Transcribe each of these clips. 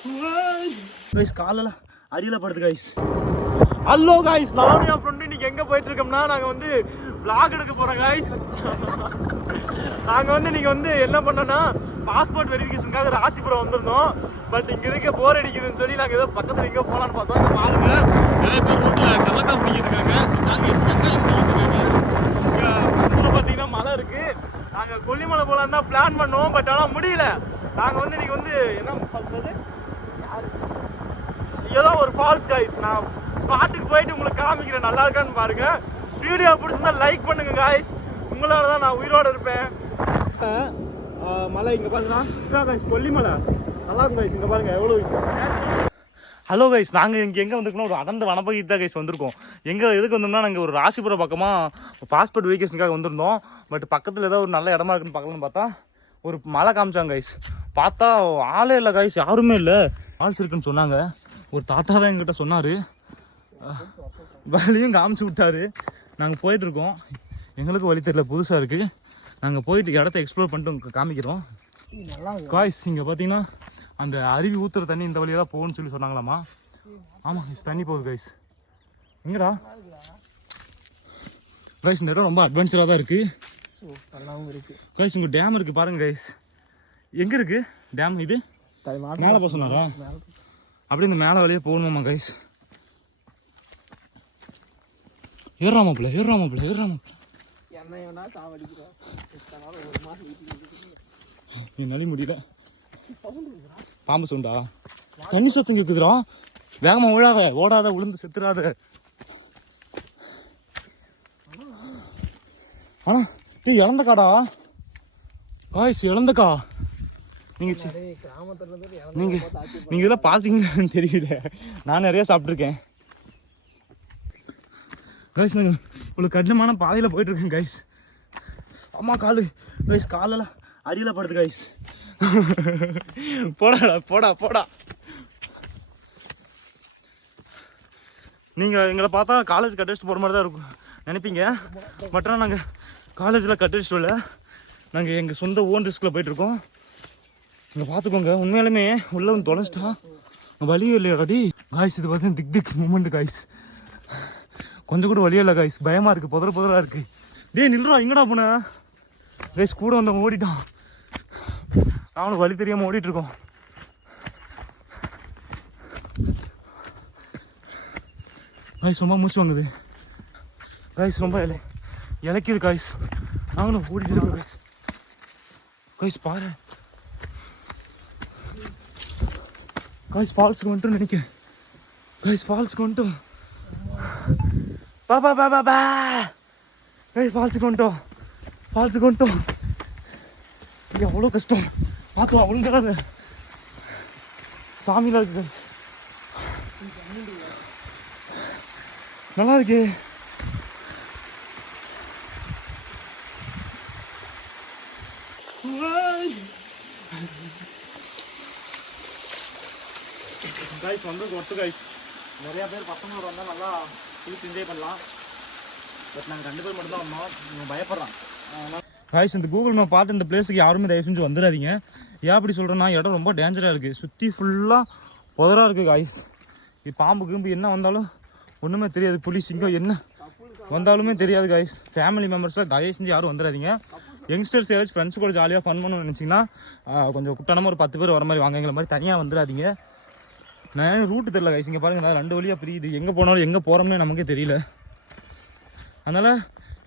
Guys காலைல அடியில் படுது கைஸ். ஹலோ கைஸ், நானும் என் ஃப்ரெண்டு இன்னைக்கு எங்கே போயிட்டு இருக்கோம்னா நாங்கள் வந்து vlog எடுக்க போகிறோம் கைஸ். நாங்கள் வந்து இன்னைக்கு வந்து என்ன பண்ணோன்னா பாஸ்போர்ட் வெரிஃபிகேஷனுக்காக ராசிபுரம் வந்திருந்தோம். பட் இங்கே இருக்க போர் அடிக்குதுன்னு சொல்லி நாங்கள் ஏதோ பக்கத்தில் எங்கே போகலான்னு பார்த்தோம். இங்கே பாருங்க நிறைய பேர் ரோட்டில் கலக்கா பிடிக்கிட்டு இருக்காங்க, வெங்காயம் பிடிக்கிட்டு இருக்காங்க. இங்கே பக்கத்தில் பார்த்தீங்கன்னா மலை இருக்குது. நாங்கள் கொல்லிமலை போகலான்னு தான் பிளான் பண்ணோம். பட் ஆனால் முடியல. நாங்கள் வந்து இன்னைக்கு வந்து என்ன ஃபால்ஸ் அது ஏதோ ஒரு ஃபால்ஸ் கைஸ். நான் ஸ்பாட்டுக்கு போயிட்டு உங்களுக்கு காமிக்கிறேன், நல்லா இருக்கான்னு பாருங்க. வீடியோ பிடிச்சிருந்தா லைக் பண்ணுங்க கைஸ். உங்களால தான் நான் உயிரோடு இருப்பேன். மலை இங்கே பாருங்கன்னா கைஸ் கொல்லிமலை நல்லா இருக்கும் கைஸ். இங்கே பாருங்க எவ்வளோ. ஹலோ கைஸ், நாங்கள் இங்கே எங்கே வந்திருக்கோம், ஒரு அடர்ந்த வனப்பகுதி தான் கைஸ் வந்திருக்கோம். எங்கே எதுக்கு வந்தோம்னா நாங்கள் ஒரு ராசிபுரம் பக்கமாக பாஸ்போர்ட் வெரிஃபிகேஷனுக்காக வந்திருந்தோம். பட் பக்கத்தில் ஏதோ ஒரு நல்ல இடமா இருக்குன்னு பார்க்கலான்னு பார்த்தா ஒரு மலை காமிச்சாங்க கைஸ். பார்த்தா ஆளே இல்லை கைஸ், யாருமே இல்லை. ஃபால்ஸ் இருக்குன்னு சொன்னாங்க. ஒரு தாத்தா தான் எங்கிட்ட சொன்னார், வழியும் காமிச்சு விட்டாரு. நாங்கள் போயிட்டுருக்கோம், எங்களுக்கு வழி தெரியல, புதுசாக இருக்குது. நாங்கள் போயிட்டு இடத்த எக்ஸ்ப்ளோர் பண்ணிட்டு உங்களுக்கு காமிக்கிறோம் காய்ஸ். இங்கே பார்த்தீங்கன்னா அந்த அருவி ஊற்றுற தண்ணி இந்த வழியாக தான் போகணும்னு சொல்லி சொன்னாங்களாமா. ஆமாம் கைஸ், தண்ணி போகுது கைஸ். எங்கடா கைஸ், இந்த இடம் ரொம்ப அட்வென்ச்சராக தான் இருக்குது கைஸ். உங்கள் டேம் இருக்குது பாருங்கள் கைஸ். எங்கே இருக்குது டேம்? இது மேலே போக சொன்னாரா? அப்படியே இந்த மேலே வழியே போகணுமாம்மா கைஸ். ஏறாமப்பிள்ள என்னாலே முடியல. பாம்பு சவுண்டா? தண்ணி சத்தம் இருக்குதுடா. வேகமா ஓடாத விழுந்து செத்துறாத. ஆனா நீ இழந்தக்காடா காய்ஸ், இழந்தக்கா. நீங்க இதெல்லாம் பார்த்தீங்கன்னு தெரியல, நான் நிறைய சாப்பிட்ருக்கேன் கைஸ். நாங்கள் இவ்வளோ கடினமான பாதையில் போயிட்டு இருக்கேன் கைஸ். அம்மா காலு கைஸ், காலெல்லாம் அடியில் படுது கைஸ். போடா. நீங்கள் எங்களை பார்த்தா காலேஜ் கட்டடிச்சுட்டு போகிற மாதிரி தான் இருக்கும் நினைப்பீங்க. பட் ஆனால் நாங்கள் காலேஜில் கட்டடிச்சுட்டு இல்லை, நாங்கள் எங்கள் சொந்த ஓன் ரிஸ்கில் போயிட்டுருக்கோம். இங்கே பார்த்துக்கோங்க, உண்மையாலுமே உள்ளே வந்து தொலைச்சிட்டா வழியே இல்லையா அடி காய்ஸ். இது பார்த்தீங்கன்னா திக் மூமெண்ட் காய்ஸ். கொஞ்சம் கூட வழியே இல்லை காய்ஸ், பயமாக இருக்குது, புதராக இருக்குது. டேய் நில்றா, எங்கடா போன கைஸ்? கூட வந்தவன் ஓடிட்டான், அவனுக்கு வழி தெரியாமல் ஓடிட்டுருக்கோம். காய்ஸ் ரொம்ப மூச்சு வாங்குது காய்ஸ், ரொம்ப இலக்கிது காய்ஸ். நாங்களும் ஓடிட்டு இருக்கோம் காய்ஸ். காய்ஸ் பாரு காய்ஸ், ஃபால்ஸுக்கு வந்துட்டு நினைக்கிறேன் காய்ஸ். ஃபால்ஸுக்கு வந்துட்டோம். பா காய்ஸ், ஃபால்ஸுக்கு வந்துட்டோம். எவ்வளோ கஷ்டம் பார்த்துவா, விழுந்துடாத. சாமிலாம் இருக்குது, நல்லா இருக்கு. கைஸ் வந்து ஒட்டு கைஸ், நிறையா பேர் பசங்களோட வந்தால் நல்லா குளிச்சு என்ஜாய் பண்ணலாம். பட் நாங்கள் 2 பேர் மட்டும் தான் வந்தோம், பயப்படுறான் கைஸ். இந்த கூகுள் மேப் பார்த்து இந்த பிளேஸுக்கு யாருமே தயவு செஞ்சு வந்துடாதீங்க. ஏன் அப்படி சொல்கிறேன்னா, இடம் ரொம்ப டேஞ்சராக இருக்குது, சுற்றி ஃபுல்லாக புதராக இருக்குது கைஸ். இது பாம்பு கிம்பு என்ன வந்தாலும் ஒன்றுமே தெரியாது, புலி சிங்கம் என்ன வந்தாலுமே தெரியாது கைஸ். ஃபேமிலி மெம்பர்ஸில் தயவு செஞ்சு யாரும் வந்துடாதீங்க. யங்ஸ்டர்ஸ் யாராச்சும் ஃப்ரெண்ட்ஸ் கூட ஜாலியாக ஃபன் பண்ணணும்னு நினச்சிங்கன்னா கொஞ்சம் குட்டனமாக ஒரு 10 பேர் வர மாதிரி வாங்க, எங்களை மாதிரி தனியாக வந்துடாதீங்க. நான் ரூட்டு தெரியல கைஸ். இங்கே பாருங்கள், 2 வழியாக பிரியுது, எங்கே போனாலும் எங்கே போகிறோம்னே நமக்கே தெரியல. அதனால்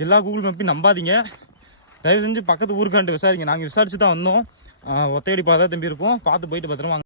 எல்லா கூகுள் மேப்பையும் நம்பாதீங்க. தயவு செஞ்சு பக்கத்து ஊருக்கான்ட்டு விசாரிங்க. நாங்கள் விசாரிச்சு தான் வந்தோம். ஒத்தையடி பார்த்தா தம்பி இருப்போம், பார்த்து போயிட்டு பத்திரமா